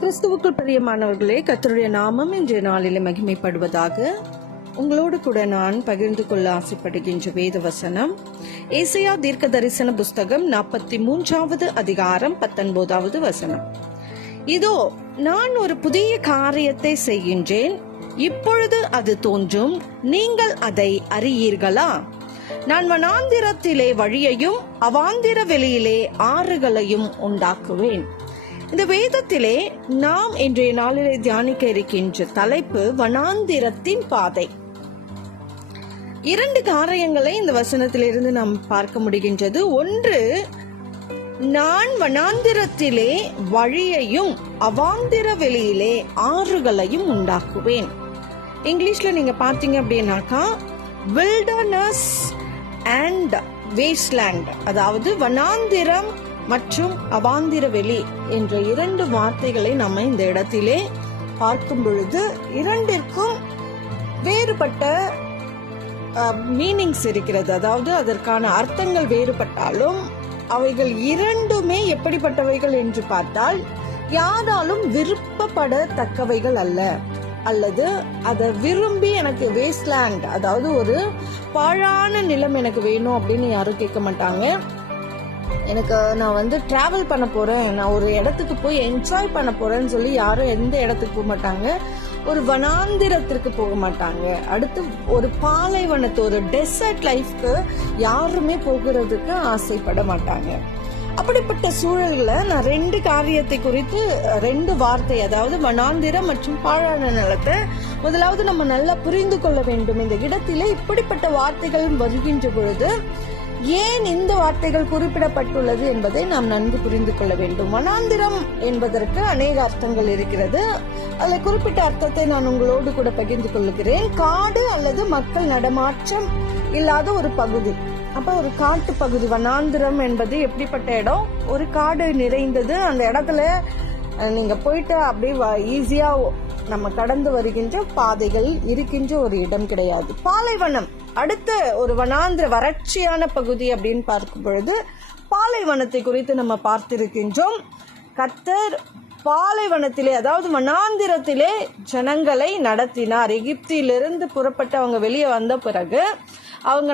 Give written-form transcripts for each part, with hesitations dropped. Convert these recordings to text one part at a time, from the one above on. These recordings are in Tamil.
கிறிஸ்துவுக்குள் பிரியமானவர்களே, கர்த்தருடைய நாமம் இன்றைய நாளிலே மகிமைப்படுவதாக. உங்களோடு கூட நான் பகிர்ந்து கொள்ள ஆசைப்படுகின்ற வேத வசனம் ஏசாயா தீர்க்க தரிசன புஸ்தகம் 43வது அதிகாரம் 19வது வசனம். இதோ நான் ஒரு புதிய காரியத்தை செய்கின்றேன், இப்பொழுது அது தோன்றும், நீங்கள் அதை அறியீர்களா? நான் வனாந்திரத்திலே வழியையும் அவாந்திர வெளியிலே ஆறுகளையும் உண்டாக்குவேன். இந்த வேதத்திலே நாம் இன்றைய நாளிலே தியானிக்க இருக்கின்ற தலைப்பு வனாந்திரத்தின் பாதை. 2 காரியங்களை இந்த வசனத்திலிருந்து நாம் பார்க்க முடிகின்றது. ஒன்று, நான் வனாந்திரத்திலே வழியையும் அவாந்திர வெளியிலே ஆறுகளையும் உண்டாக்குவேன். இங்கிலீஷ்ல நீங்க பார்த்தீங்க அப்படின்னாக்கா வில்டர்னஸ் அண்ட் வேஸ்ட்லேண்ட், அதாவது வனாந்திரம் மற்றும் அவாந்திர வெளி என்ற 2 வார்த்தைகளை நம்ம இந்த இடத்திலே பார்க்கும் பொழுது இரண்டிற்கும் வேறுபட்ட மீனிங்ஸ் இருக்கிறது. அதாவது அதற்கான அர்த்தங்கள் வேறுபட்டாலும் அவைகள் இரண்டுமே எப்படிப்பட்டவைகள் என்று பார்த்தால் யாராலும் விருப்பப்படத்தக்கவைகள் அல்ல, அல்லது அதை விரும்பி எனக்கு வேஸ்ட்லேண்ட், அதாவது ஒரு பாழான நிலம் எனக்கு வேணும் அப்படின்னு யாரும் கேட்க மாட்டாங்க. நான் டிராவல் பண்ண போறேன், நான் ஒரு இடத்துக்கு போய் என்ஜாய் பண்ண போறேன்னு சொல்லி யாரும் எந்த இடத்துக்கு போக மாட்டாங்க, ஒரு வனாந்திரத்திற்கு போக மாட்டாங்க. அடுத்து ஒரு பாலைவனத்து, ஒரு டெசர்ட் லைஃப்க்கு யாருமே போகிறதுக்கு ஆசைப்பட மாட்டாங்க. அப்படிப்பட்ட சூழல்களை நான் 2 காரியத்தை குறித்து 2 வார்த்தை, அதாவது வனாந்திரம் மற்றும் பாழான நிலத்தை முதலாவது நம்ம நல்லா புரிந்து கொள்ள வேண்டும். இந்த இடத்திலே இப்படிப்பட்ட வார்த்தைகள் வருகின்ற பொழுது ஏன் இந்த வார்த்தைகள் குறிப்பிடப்பட்டுள்ளது என்பதை நாம் நன்கு புரிந்து கொள்ள வேண்டும். வனாந்திரம் என்பதற்கு அநேக அர்த்தங்கள் இருக்கிறது. அதில் குறிப்பிட்ட அர்த்தத்தை நான் உங்களோடு கூட பகிர்ந்து கொள்கிறேன். காடு அல்லது மக்கள் நடமாற்றம் இல்லாத ஒரு பகுதி. அப்ப ஒரு காட்டு பகுதி. வனாந்திரம் என்பது எப்படிப்பட்ட இடம்? ஒரு காடு நிறைந்தது. அந்த இடத்துல நீங்க போயிட்டு அப்படியே ஈஸியா நம்ம கடந்து வருகின்ற பாதைகள் இருக்கின்ற ஒரு இடம் கிடையாது. பாலைவனம் அடுத்த ஒரு வனாந்திர வறட்சியான பகுதி அப்படின்னு பார்க்கும் பொழுது பாலைவனத்தை குறித்து நம்ம பார்த்திருக்கின்றோம். கர்த்தர் பாலைவனத்திலே, அதாவது வனாந்திரத்திலே ஜனங்களை நடத்தினார். எகிப்திலிருந்து புறப்பட்டு அவங்க வெளியே வந்த பிறகு அவங்க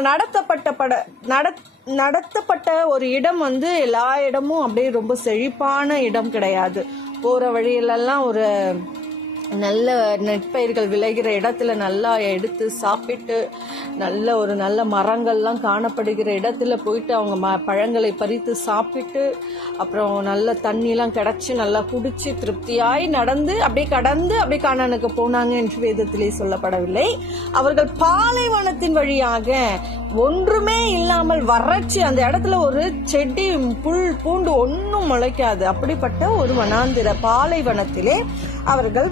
நடத்தப்பட்ட ஒரு இடம் எல்லா இடமும் அப்படியே ரொம்ப செழிப்பான இடம் கிடையாது. போற வழியிலெல்லாம் ஒரு நல்ல நெற்பயிர்கள் விளைகிற இடத்துல நல்லா எடுத்து சாப்பிட்டு நல்ல மரங்கள்லாம் காணப்படுகிற இடத்துல போயிட்டு அவங்க பழங்களை பறித்து சாப்பிட்டு அப்புறம் நல்ல தண்ணிலாம் கிடைச்சி நல்லா குடிச்சு திருப்தியாய் நடந்து அப்படியே கடந்து அப்படியே கானானுக்கு போனாங்க என்று வேதத்திலே சொல்லப்படவில்லை. அவர்கள் பாலைவனத்தின் வழியாக ஒன்றுமே இல்லாமல் வறட்சி, அந்த இடத்துல ஒரு செடி புல் பூண்டு ஒன்றும் முளைக்காது, அப்படிப்பட்ட ஒரு வனாந்திர பாலைவனத்திலே அவர்கள்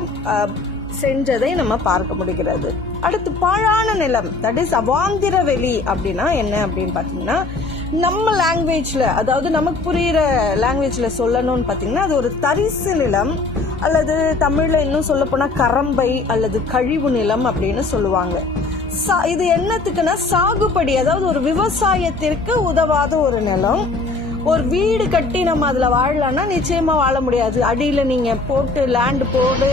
சென்றதை நம்ம பார்க்க முடிகிறது. அடுத்து பாழான நிலம், தட் இஸ் அவாந்திர வெளி. அப்படின்னா என்ன அப்படின்னு பாத்தீங்கன்னா, நம்ம லாங்குவேஜ்ல, அதாவது நமக்கு புரியுற லாங்குவேஜ்ல சொல்லணும்னு பாத்தீங்கன்னா அது ஒரு தரிசு நிலம், அல்லது தமிழ்ல இன்னும் சொல்ல போனா கரம்பை அல்லது கழிவு நிலம் அப்படின்னு சொல்லுவாங்க. இது என்னத்துக்குன்னா சாகுபடி, அதாவது ஒரு விவசாயத்திற்கு உதவாத ஒரு நிலம். ஒரு வீடு கட்டி நம்ம அதுல வாழலாம்னா நிச்சயமா வாழ முடியாது. அடியில நீங்க போட்டு லேண்ட் போட்டு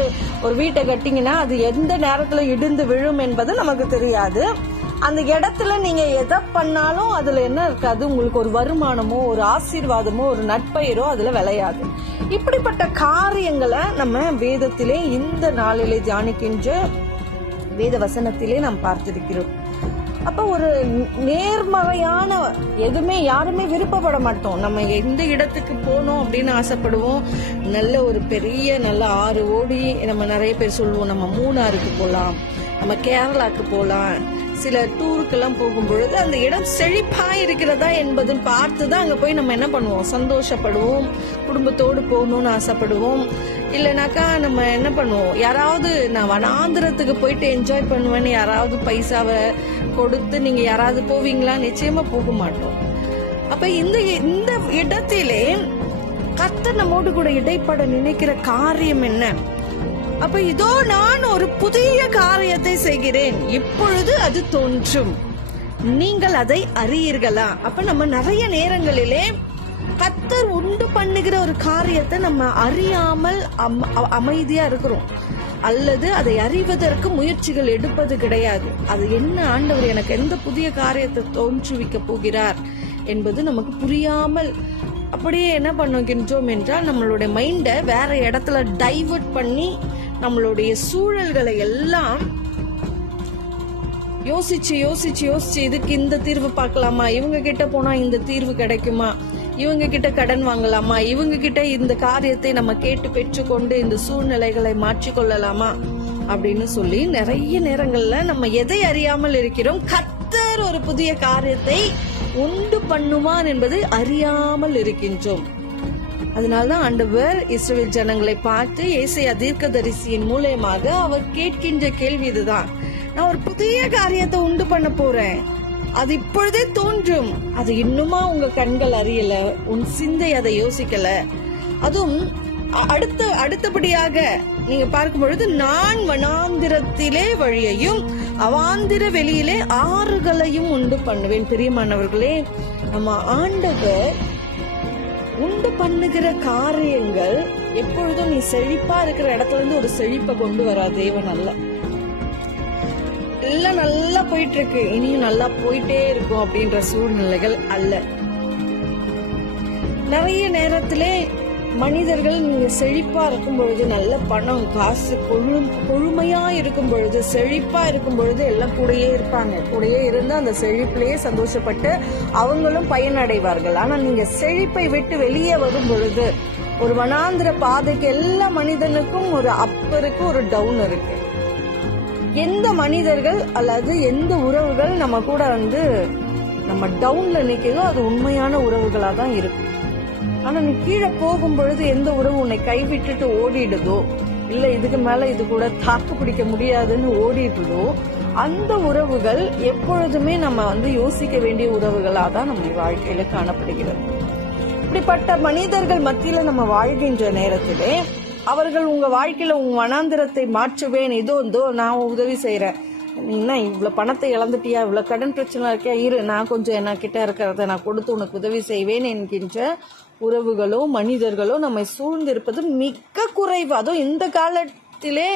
ஒரு வீட்டை கட்டிங்கன்னா அது எந்த நேரத்துல இடிந்து விழும் என்பது நமக்கு தெரியாது. அந்த இடத்துல நீங்க எதை பண்ணாலும் அதுல என்ன இருக்காது, உங்களுக்கு ஒரு வருமானமோ ஒரு ஆசீர்வாதமோ ஒரு நட்பயிரோ அதுல விளையாது. இப்படிப்பட்ட காரியங்களை நம்ம வேதத்திலே இந்த நாளிலே தியானிக்கின்ற வேத வசனத்திலே நாம் பார்த்திருக்கிறோம். அப்ப ஒரு நேர்மறையான எதுவுமே யாருமே விருப்பப்பட மாட்டோம். நம்ம எந்த இடத்துக்கு போனோம் அப்படின்னு ஆசைப்படுவோம். நல்ல ஒரு பெரிய நல்ல ஆறு ஓடி நம்ம நிறைய பேர் சொல்லுவோம், நம்ம மூணாருக்கு போகலாம், நம்ம கேரளாக்கு போகலாம். சில டூருக்கெல்லாம் போகும் பொழுது அந்த இடம் செழிப்பா இருக்கிறதா என்பது பார்த்துதான் அங்க போய் நம்ம என்ன பண்ணுவோம், சந்தோஷப்படுவோம், குடும்பத்தோடு போகணும்னு ஆசைப்படுவோம். இல்லைனாக்கா நம்ம என்ன பண்ணுவோம், யாராவது நான் வனாந்திரத்துக்கு போயிட்டு என்ஜாய் பண்ணுவேன்னு யாராவது பைசாவை கொடுத்து நீங்க யாராவது போவீங்களா? நிச்சயமா போக மாட்டோம். அப்ப இந்த இடத்திலே கர்த்தர் நம்மோடு கூட இடைப்பட நினைக்கிற காரியம் என்ன? அப்ப இதோ நான் ஒரு புதிய காரியத்தை செய்கிறேன், இப்பொழுது அது தோன்றும், நீங்கள் அதை அறியீர்களா? அப்ப நம்ம நிறைய நேரங்களிலே கர்த்தர் உண்டு பண்ணுகிற ஒரு காரியத்தை நம்ம அறியாமல் அமைதியா இருக்கிறோம், அல்லது அதை அறிவதற்கு முயற்சிகள் எடுப்பது கிடையாது. அது என்ன, ஆண்டவர் எனக்கு எந்த புதிய காரியத்தை தோற்றுவிக்க போகிறார் என்பது நமக்கு புரியாமல் அப்படியே என்ன பண்ணுகின்றோம் என்றால் நம்மளுடைய மைண்டை வேற இடத்துல டைவர்ட் பண்ணி நம்மளுடைய சூழல்களை எல்லாம் யோசிச்சு யோசிச்சு யோசிச்சு இதுக்கு இந்த தீர்வு பார்க்கலாமா, இவங்க கிட்ட போனா இந்த தீர்வு கிடைக்குமா, இவங்க கிட்ட கடன் வாங்கலாமா, இவங்க கிட்ட இந்த காரியத்தை நம்ம கேட்டு பெற்றுக்கொண்டு இந்த சூழ்நிலைகளை மாற்றிக்கொள்ளலாமா அப்படின்னு சொல்லி நிறைய நேரங்கள்ல நம்ம எதை அறியாமல் இருக்கிறோம். கர்த்தர் ஒரு புதிய காரியத்தை உண்டு பண்ணுவான் என்பதை அறியாமல் இருக்கின்றோம். அதனால்தான் ஆண்டவர் இஸ்ரவேல் ஜனங்களை பார்த்து ஏசாயா தீர்க்கதரிசியின் மூலமாக அவர் கேட்கின்ற கேள்வி இதுதான், நான் ஒரு புதிய காரியத்தை உண்டு பண்ண போறேன், அது இப்பொழுதே தோன்றும், அது இன்னுமா உங்க கண்கள் அறியல, உன் சிந்தை அதை யோசிக்கல. அதுவும் அடுத்தபடியாக நீங்க பார்க்கும் பொழுது, நான் வனாந்திரத்திலே வழியையும் அவாந்திர வெளியிலே ஆறுகளையும் உண்டு பண்ணுவேன். பிரியமானவர்களே, நம்ம ஆண்டவர் உண்டு பண்ணுகிற காரியங்கள் எப்பொழுதும் நீ செழிப்பா இருக்கிற இடத்துல இருந்து ஒரு செழிப்பை கொண்டு வரா தேவன் அல்ல. எல்லாம் நல்லா போயிட்டு இருக்கு, இனியும் நல்லா போயிட்டே இருக்கும் அப்படின்ற சூழ்நிலைகள் அல்ல. நிறைய நேரத்திலே மனிதர்கள் நீங்க செழிப்பா இருக்கும் பொழுது, நல்ல பணம் காசு கொழுமையா இருக்கும் பொழுது, செழிப்பா இருக்கும் பொழுது எல்லாம் கூடயே இருப்பாங்க, கூடயே இருந்து அந்த செழிப்பிலேயே சந்தோஷப்பட்டு அவங்களும் பயனடைவார்கள். ஆனா நீங்க செழிப்பை விட்டு வெளியே வரும் பொழுது, ஒரு வனாந்திர பாதைக்கு எல்லா மனிதனுக்கும் ஒரு அப் இருக்கு, ஒரு டவுன் இருக்கு. எந்த மனிதர்கள் அல்லது எந்த உறவுகள் நம்ம கூட நம்ம டவுன்ல நிக்கிறதோ அது உண்மையான உறவுகளா தான் இருக்கும். ஆனா நீ கீழே போகும் பொழுது எந்த உறவு உன்னை கைவிட்டுட்டு ஓடிடுதோ, இல்ல இதுக்கு மேல இது கூட தாக்கு பிடிக்க முடியாதுன்னு ஓடிடுதோ, அந்த உறவுகள் எப்பொழுதுமே நம்ம யோசிக்க வேண்டிய உறவுகளா தான் நம்ம வாழ்க்கையில காணப்படுகிறது. இப்படிப்பட்ட மனிதர்கள் மத்தியில நம்ம வாழ்கின்ற நேரத்திலே அவர்கள் உங்க வாழ்க்கையில உங்க வனாந்திரத்தை மாற்றுவேன், இதோ நான் உதவி செய்யறேன், நீங்க இவ்வளவு பணத்தை இழந்துட்டியா, இவ்வளவு கடன் பிரச்சனை இருக்கியா, இரு நான் கொஞ்சம் என்ன கிட்ட இருக்கிறத நான் கொடுத்து உனக்கு உதவி செய்வேன் என்கின்ற உறவுகளோ மனிதர்களோ நம்மை சூழ்ந்திருப்பது மிக குறைவு. அதுவும் இந்த காலத்திலே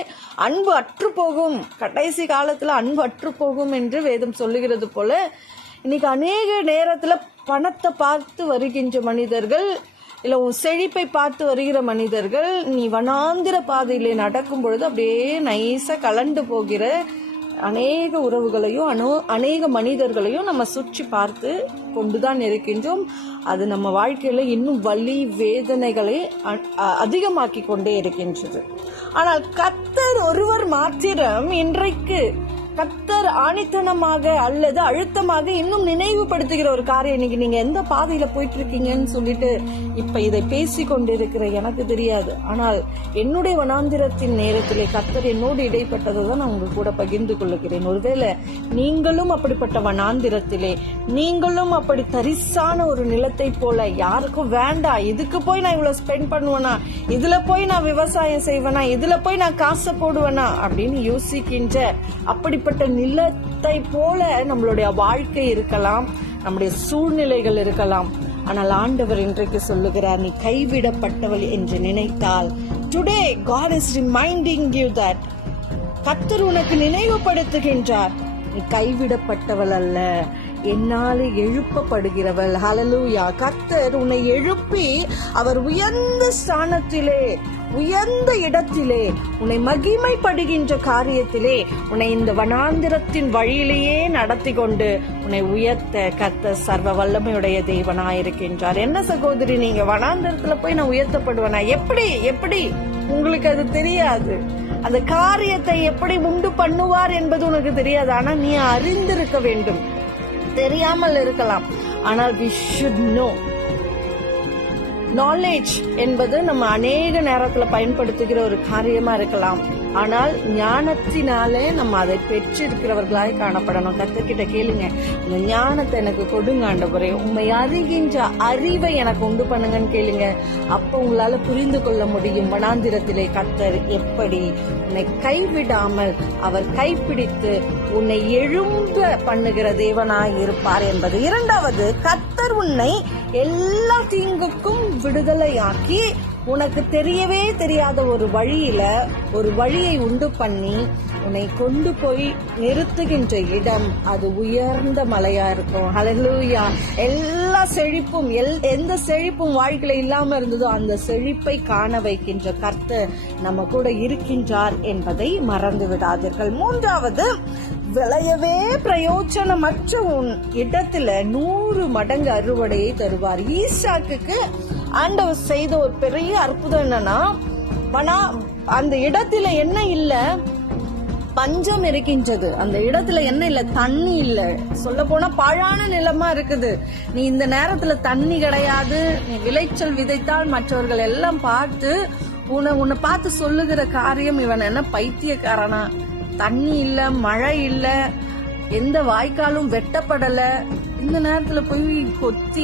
அன்பு அற்று போகும், கடைசி காலத்துல அன்பு அற்று போகும் என்று வேதம் சொல்லுகிறது போல, இன்னைக்கு அநேக நேரத்துல பணத்தை பார்த்து வருகின்ற மனிதர்கள், இல்ல உன் செழிப்பை பார்த்து வருகிற மனிதர்கள், நீ வனாந்திர பாதையிலே நடக்கும் பொழுது அப்படியே நைஸா கலண்டு போகிற அநேக உறவுகளையும் அநேக மனிதர்களையும் நம்ம சுற்றி பார்த்து கொண்டுதான் இருக்கின்றோம். அது நம்ம வாழ்க்கையில இன்னும் வலி வேதனைகளை அதிகமாக்கி கொண்டே இருக்கின்றது. ஆனால் கர்த்தர் ஒருவர் மாத்திரம் இன்றைக்கு கர்த்தர் ஆணித்தனமாக அல்லது அழுத்தமாக இன்னும் நினைவுபடுத்துகிற ஒரு காரியம், இன்னைக்கு நீங்க எந்த பாதையில போயிட்டு இருக்கீங்கன்னு சொல்லிட்டு இப்ப இதை பேசி கொண்டிருக்கிற எனக்கு தெரியாது. ஆனால் என்னுடைய வனாந்திரத்தின் நேரத்திலே கர்த்தர் என்னோடு இடைப்பட்டதை தான் நான் உங்க கூட பகிர்ந்து கொள்ளுகிறேன். ஒருவேளை நீங்களும் அப்படிப்பட்ட வனாந்திரத்திலே, நீங்களும் அப்படி தரிசான ஒரு நிலத்தை போல, யாருக்கும் வேண்டாம், இதுக்கு போய் நான் இவ்வளவு ஸ்பெண்ட் பண்ணுவேனா, இதுல போய் நான் விவசாயம் செய்வேனா, இதுல போய் நான் காசை போடுவேனா அப்படின்னு யோசிக்கின்ற அப்படிப்பட்ட நிலத்தை போல நம்மளுடைய வாழ்க்கை இருக்கலாம், நம்முடைய சூழ்நிலைகள் இருக்கலாம். ஆனால் ஆண்டவர் இன்றைக்கு சொல்லுகிறார், நீ கைவிடப்பட்டவள் என்று நினைத்தால், today God is reminding you that, கர்த்தர் உனக்கு நினைவுபடுத்துகின்றார், நீ கைவிடப்பட்டவள் அல்ல, என்னாலே எழுப்பப்படுகிறவள். ஹல்லேலூயா. கர்த்தர் உன்னை எழுப்பி அவர் உயர்ந்த ஸ்தானத்திலே, உயர்ந்த இடத்திலே, உன்னை மகிமைப்படுகின்ற காரியத்திலே, உன்னை இந்த வனாந்திரத்தின் வழியிலேயே நடத்தி கொண்டு உன்னை உயர்த்த கர்த்தர் சர்வ வல்லமையுடைய தேவனாயிருக்கின்றார். என்ன சகோதரி, நீங்க வனாந்திரத்துல போய் நான் உயர்த்தப்படுவேனா? எப்படி உங்களுக்கு அது தெரியாது. அந்த காரியத்தை எப்படி உண்டு பண்ணுவார் என்பது உனக்கு தெரியாது. ஆனா நீ அறிந்திருக்க வேண்டும். தெரியாமல் இருக்கலாம், ஆனால் we should know. நாலேஜ் என்பது நம்ம அநேக நேரத்துல பயன்படுத்துகிற ஒரு காரியமா இருக்கலாம். ஆனால் ஞானத்தினாலே நம்ம அதை பெற்றிருக்கிறவர்களாய் காணப்படணும். கர்த்தர்கிட்ட கேளுங்க, இந்த ஞானத்தை எனக்கு கொடுங்க ஆண்டவரே, உண்மை அறிகின்ற அறிவை எனக்கு உண்டு பண்ணுங்கன்னு கேளுங்க. அப்ப உங்களால புரிந்து கொள்ள முடியும் வனாந்திரத்திலே கர்த்தர் எப்படி உன்னை கைவிடாமல் அவர் கைப்பிடித்து உன்னை எழும்ப பண்ணுகிற தேவனாய் இருப்பார் என்பது. இரண்டாவது, கர்த்தர் உன்னை எல்லா தீங்குக்கும் விடுதலையாக்கி உனக்கு தெரியவே தெரியாத ஒரு வழியை உண்டு பண்ணி உன்னை கொண்டு போய் நிறுத்துகின்ற இடம் அது உயர்ந்த மலையா இருக்கும். ஹல்லேலூயா. எல்லா செழிப்பும் எந்த செழிப்பும் வாழ்க்கையில இல்லாம இருந்ததோ அந்த செழிப்பை காண வைக்கின்ற கர்த்தர் நம்ம கூட இருக்கின்றார் என்பதை மறந்து விடாதீர்கள். மூன்றாவது, விளையவே பிரயோஜனமற்ற இடத்துல 100 மடங்கு அறுவடையை தருவார். ஈசாக்குக்கு ஆண்டவர் செய்த ஒரு பெரிய அற்புதம் என்னன்னா, அந்த இடத்துல என்ன இல்ல, பஞ்சம் இருக்கின்றது. அந்த இடத்துல என்ன இல்ல, தண்ணி இல்ல. சொல்ல போனா பாழான நிலமா இருக்குது. நீ இந்த நேரத்துல தண்ணி கிடையாது, நீ விளைச்சல் விதைத்தால் மற்றவர்கள் எல்லாம் பார்த்து உன்னை பார்த்து சொல்லுகிற காரியம், இவன் என்ன பைத்தியக்காரனா, தண்ணி இல்ல, மழை இல்ல, எந்த வாய்க்காலும் வெட்டப்படல, இந்த நேரத்துல போய் கொத்தி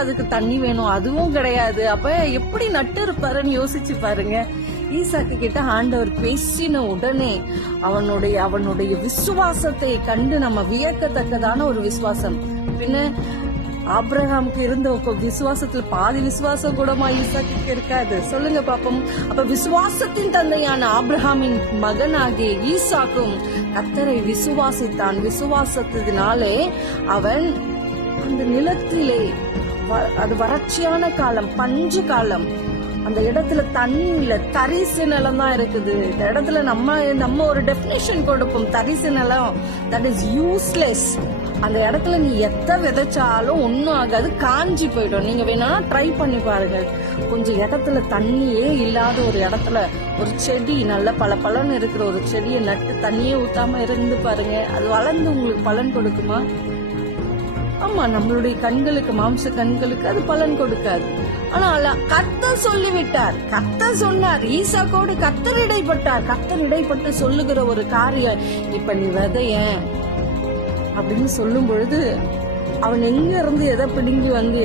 அதுக்கு தண்ணி வேணும், அதுவும் கிடையாது. அப்ப எப்படி நட்டு இருப்பாருன்னு யோசிச்சு பாருங்க. ஈசாக்கு கிட்ட ஆண்டவர் பேசின உடனே அவனுடைய விசுவாசத்தை கண்டு நம்ம வியக்கத்தக்கதான ஒரு விசுவாசம். பின்ன ஆபிரகாமுக்கு இருந்த விசுவாசத்துல பாதி விசுவாசம் கூடமா ஈசாக்கு இருக்காது? சொல்லுங்க பாப்போம். அப்ப விசுவாசத்தின் தந்தையான ஆபிரகாமின் மகனாகிய ஈசாக்கும் கர்த்தரை விசுவாசித்தான். விசுவாசத்தினாலே அவன் அந்த நிலத்திலே, அது வறட்சியான காலம், பஞ்சு காலம், அந்த இடத்துல தண்ணி இல்ல, தரிசு நிலம் தான் இருக்குது. இந்த இடத்துல நம்ம ஒரு டெபினிஷன் கொடுப்போம், தரிசு நிலம், தட் இஸ் யூஸ்லெஸ். அந்த இடத்துல நீ எத்த விதைச்சாலும் ஒன்னும் ஆகாது, காஞ்சி போயிடும். நீங்க வேணா ட்ரை பண்ணி பாருங்க. கொஞ்சம் இடத்துல தண்ணியே இல்லாத ஒரு இடத்துல ஒரு செடி, நல்ல பலன்னு இருக்கிற ஒரு செடியை நட்டு தண்ணியே ஊத்தாம இருந்து பாருங்க, அது வளர்ந்து உங்களுக்கு பலன் கொடுக்குமா? ஆமா, நம்மளுடைய கண்களுக்கு, மாம்ச கண்களுக்கு அது பலன் கொடுக்காது. ஆனா கர்த்தர் சொல்லிவிட்டார், கர்த்தர் சொன்னார், ஈசாக்கோடு கர்த்தர் இடைப்பட்டார். கர்த்தர் இடைப்பட்டு சொல்லுகிற ஒரு காரியம், இப்ப நீ விதைய அப்படின்னு சொல்லும் பொழுது அவன் எங்க இருந்து எதை பிடுங்கி வந்து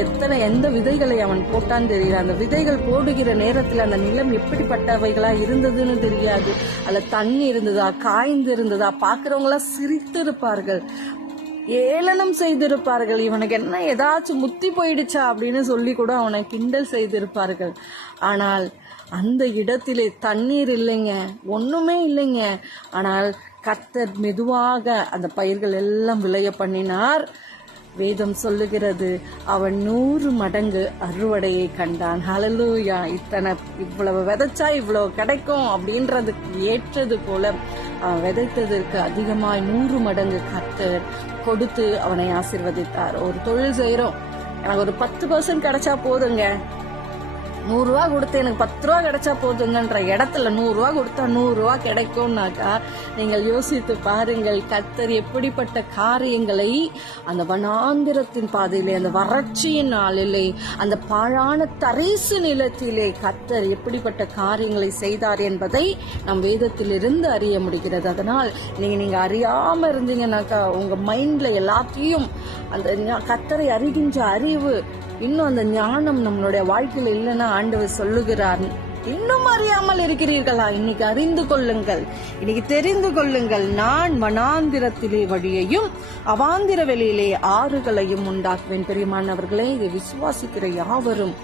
எந்த விதைகளை அவன் போட்டான்னு தெரியல. அந்த விதைகள் போடுகிற நேரத்துல அந்த நிலம் எப்படிப்பட்டவைகளா இருந்ததுன்னு தெரியாது. அதுல தண்ணி இருந்ததா, காய்ந்து இருந்ததா, பாக்குறவங்க எல்லாம் சிரித்து இருப்பார்கள், ஏளனம் செய்திருப்பார்கள். இவனுக்கு என்ன ஏதாச்சும் முத்தி போயிடுச்சா அப்படின்னு சொல்லி கூட அவனை கிண்டல் செய்திருப்பார்கள். ஆனால் அந்த இடத்திலே தண்ணீர் இல்லைங்க, ஒண்ணுமே இல்லைங்க. ஆனால் கர்த்தர் மெதுவாக அந்த பயிர்கள் எல்லாம் விளைய பண்ணினார். வேதம் சொல்லுகிறது, அவன் 100 மடங்கு அறுவடையை கண்டான். ஹல்லேலூயா. இவ்வளவு விதைச்சா இவ்வளவு கிடைக்கும் அப்படின்றதுக்கு ஏற்றது போல அவன் விதைத்ததற்கு அதிகமாய் 100 மடங்கு கர்த்தர் கொடுத்து அவனை ஆசீர்வதித்தார். ஒரு தொழில் செய்யறோம், எனக்கு ஒரு 10% கிடைச்சா போதுங்க, 100 ரூபா கொடுத்து எனக்கு 10 ரூபா கிடைச்சா போதுங்கன்ற இடத்துல 100 ரூபா கொடுத்தா 100 ரூபா கிடைக்கும்னாக்கா நீங்கள் யோசித்து பாருங்கள், கர்த்தர் எப்படிப்பட்ட காரியங்களை அந்த வனாந்திரத்தின் பாதையிலே, அந்த வறட்சியின் நாளிலே, அந்த பாழான தரிசு நிலத்திலே கர்த்தர் எப்படிப்பட்ட காரியங்களை செய்தார் என்பதை நம் வேதத்திலிருந்து அறிய முடிகிறது. அதனால் நீங்க அறியாம இருந்தீங்கன்னாக்கா உங்க மைண்ட்ல எல்லாத்தையும் அந்த கர்த்தரை அறிகின்ற அறிவு, இன்னும் அந்த ஞானம் நம்மளுடைய வாழ்க்கையில இல்லைன்னா ஆண்டவர் சொல்லுகிறார், இன்னும் அறியாமல் இருக்கிறீர்களா? இன்னைக்கு அறிந்து கொள்ளுங்கள், இன்னைக்கு தெரிந்து கொள்ளுங்கள், நான் வனாந்திரத்திலே வழியையும் அவாந்திர வெளியிலே ஆறுகளையும் உண்டாக்குவேன். பெரியமானவர்களே, இதை விசுவாசிக்கிற யாவரும்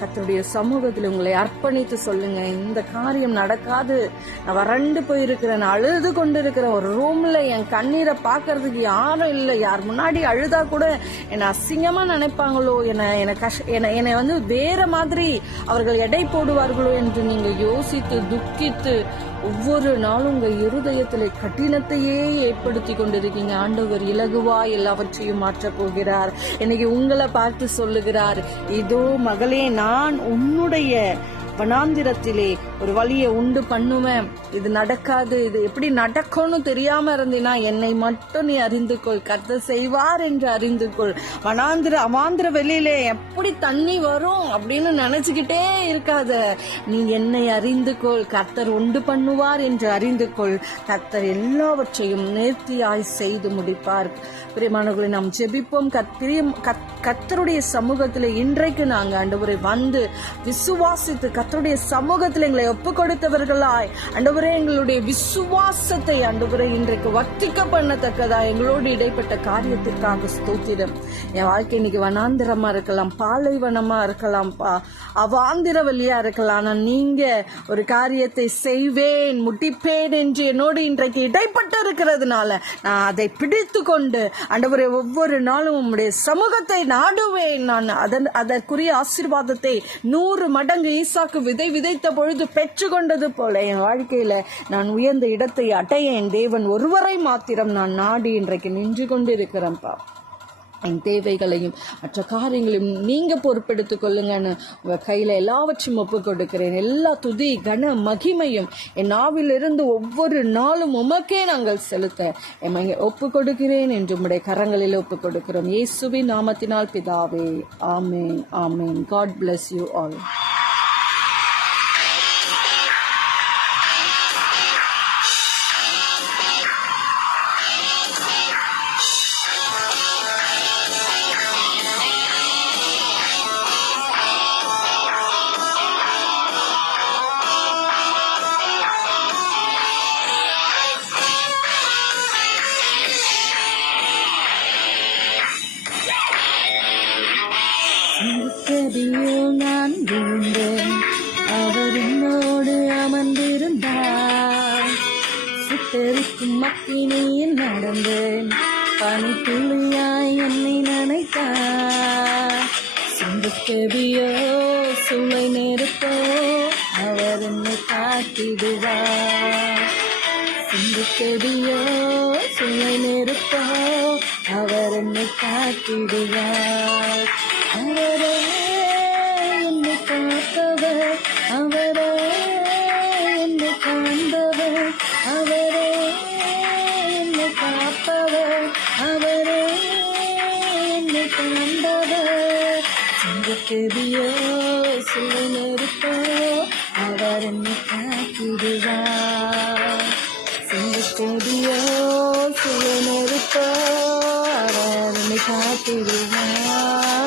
கர்த்தருடைய சமூகத்தில் உங்களை அர்ப்பணித்து சொல்லுங்க, இந்த காரியம் நடக்காது, நான் வறண்டு போயிருக்கிறேன், அழுது கொண்டு இருக்கிற ஒரு ரூம்ல என் கண்ணீரை பாக்குறதுக்கு யாரும் இல்லை, யார் முன்னாடி அழுதா கூட என்னை அசிங்கமா நினைப்பாங்களோ, என்னை வந்து வேற மாதிரி அவர்கள் எடை போடுவார்களோ என்று நீங்க யோசித்து துக்கித்து ஒவ்வொரு நாளும் உங்க இருதயத்திலே கடினத்தையே ஏற்படுத்தி கொண்டிருக்கீங்க. ஆண்டவர் இலகுவா எல்லாவற்றையும் மாற்றப் போகிறார். இன்னைக்கு உங்களை பார்த்து சொல்லுகிறார், இதோ மகளே, நான் உன்னுடைய வனாந்திரத்திலே ஒரு வழியை உண்டு பண்ணுவேன். இது நடக்காது, இது எப்படி நடக்கும்னு தெரியாம இருந்தீனா என்னை மட்டும் நீ அறிந்து கொள், கர்த்தர் செய்வார் என்று அறிந்து கொள். அவாந்திர வெளியிலே எப்படி தண்ணி வரும் அப்படின்னு நினைச்சுக்கிட்டே இருக்காத. நீ என்னை அறிந்து கொள், கர்த்தர் உண்டு பண்ணுவார் என்று அறிந்து கொள். கர்த்தர் எல்லாவற்றையும் நேர்த்தியாய் செய்து முடிப்பார். பிரியமானவர்களை, நாம் ஜெபிப்போம். கர்த்தருடைய சமூகத்தில் இன்றைக்கு நாங்க ஆண்டவரை வந்து விசுவாசித்து கர்த்தருடைய சமூகத்தில் எங்களை ஒப்பு கொடுத்தவர்களாய் ஆண்டவரே, எங்களுடைய விசுவாசத்தை ஆண்டவரை இன்றைக்கு வர்த்திக்க பண்ணத்தக்கதா எங்களோடு இடைப்பட்ட காரியத்திற்காக ஸ்தோத்திரம். என் வாழ்க்கை இன்னைக்கு வனாந்திரமா இருக்கலாம், பாலைவனமா இருக்கலாம், அவாந்திர வழியா இருக்கலாம். ஆனா நீங்க ஒரு காரியத்தை செய்வேன், முட்டிப்பேன் என்று என்னோடு இன்றைக்கு இடைப்பட்டு இருக்கிறதுனால நான் அதை பிடித்து கொண்டு ஆண்டவரே ஒவ்வொரு நாளும் உம்முடைய சமூகத்தை நாடுவேன். நான் அதற்குரிய ஆசீர்வாதத்தை 100 மடங்கு ஈசாக்கு விதைத்த பொழுது பெற்று கொண்டது போல என் வாழ்க்கையில நான் உயர்ந்த இடத்தை அடையேன். தேவன் ஒருவரை மாத்திரம் நான் நாடி இன்றைக்கு நின்று கொண்டு இருக்கிறேன்ப்பா. என் தேவைகளையும் மற்ற காரியங்களையும் நீங்க பொறுப்பெடுத்துக் கொள்ளுங்கன்னு உங்க கையில எல்லாவற்றையும் ஒப்பு கொடுக்கிறேன். எல்லா துதி கன மகிமையும் என் நாவிலிருந்து ஒவ்வொரு நாளும் உமக்கே நாங்கள் செலுத்த ஒப்பு கொடுக்கிறேன் என்று உம்முடைய கரங்களில் ஒப்பு கொடுக்கிறோம். இயேசுவின் நாமத்தினால் பிதாவே, ஆமேன், ஆமேன். God bless you all. நான் விழுந்தேன், அவர் என்னோடு அமர்ந்திருந்தார். சுட்டெரிக்கும் மக்கினியில் நடந்தேன், பனித்துளியாய் என்னை நினைத்தார். சிந்துக்கெபியோ சுளை நெருப்போ அவர் என்னை காத்திடுவார். சிந்துக்கெபியோ சுளை நெருப்போ அவர் என்னை காத்திடுவார். அவரே என்னை காத்தவர், அவரே என்னை காண்பவர், அவரே என்னை காப்பவர், அவரே என்னை காண்பவர். சிங்கக்கெபியோ சுளை நெருப்போ அவர் என்னை காத்திடுவார். சிங்கக்கெபியோ சுளை நெருப்போ அவர் என்னை காத்திடுவார்.